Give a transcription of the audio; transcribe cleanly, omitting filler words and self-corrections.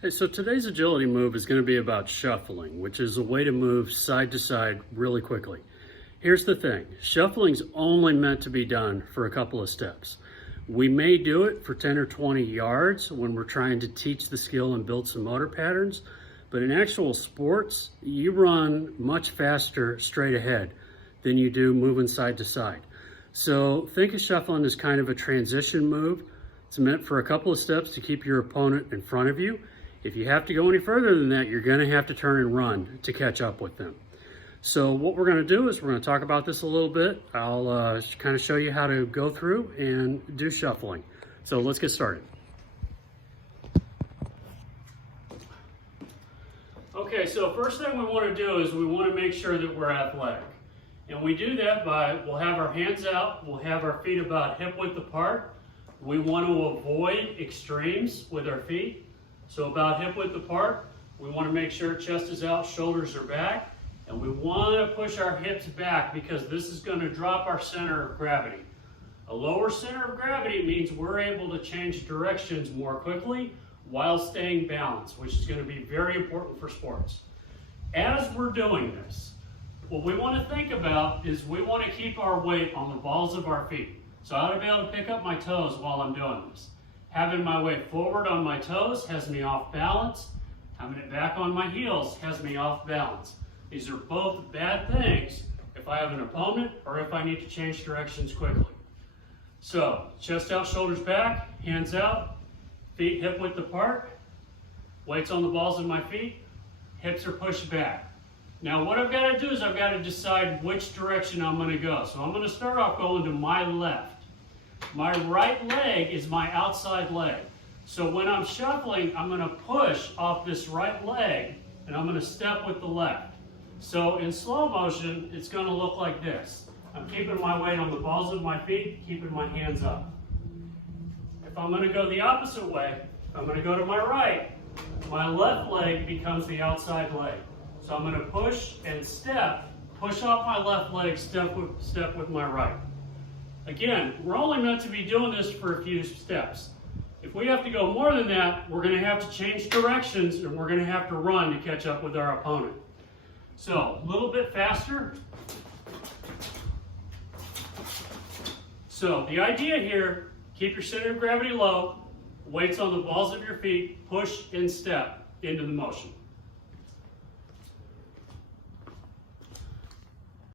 Hey, so today's agility move is going to be about shuffling, which is a way to move side to side really quickly. Here's the thing, shuffling's only meant to be done for a couple of steps. We may do it for 10 or 20 yards when we're trying to teach the skill and build some motor patterns, but in actual sports, you run much faster straight ahead than you do moving side to side. So think of shuffling as kind of a transition move. It's meant for a couple of steps to keep your opponent in front of you. If you have to go any further than that, you're going to have to turn and run to catch up with them. So what we're going to do is we're going to talk about this a little bit. I'll kind of show you how to go through and do shuffling. So let's get started. Okay, so first thing we want to do is we want to make sure that we're athletic. And we do that by, we'll have our hands out, we'll have our feet about hip width apart. We want to avoid extremes with our feet. So about hip width apart, we want to make sure chest is out, shoulders are back, and we want to push our hips back because this is going to drop our center of gravity. A lower center of gravity means we're able to change directions more quickly while staying balanced, which is going to be very important for sports. As we're doing this, what we want to think about is we want to keep our weight on the balls of our feet. So I ought to be able to pick up my toes while I'm doing this. Having my weight forward on my toes has me off balance. Having it back on my heels has me off balance. These are both bad things if I have an opponent or if I need to change directions quickly. So, chest out, shoulders back, hands out, feet hip width apart, weights on the balls of my feet, hips are pushed back. Now what I've got to do is I've got to decide which direction I'm going to go. So I'm going to start off going to my left. My right leg is my outside leg. So when I'm shuffling, I'm going to push off this right leg and I'm going to step with the left. So in slow motion, it's going to look like this. I'm keeping my weight on the balls of my feet, keeping my hands up. If I'm going to go the opposite way, I'm going to go to my right, my left leg becomes the outside leg. So I'm going to push and step, push off my left leg, step with my right. Again, we're only meant to be doing this for a few steps. If we have to go more than that, we're going to have to change directions and we're going to have to run to catch up with our opponent. So, a little bit faster. So, the idea here, keep your center of gravity low, weights on the balls of your feet, push and step into the motion.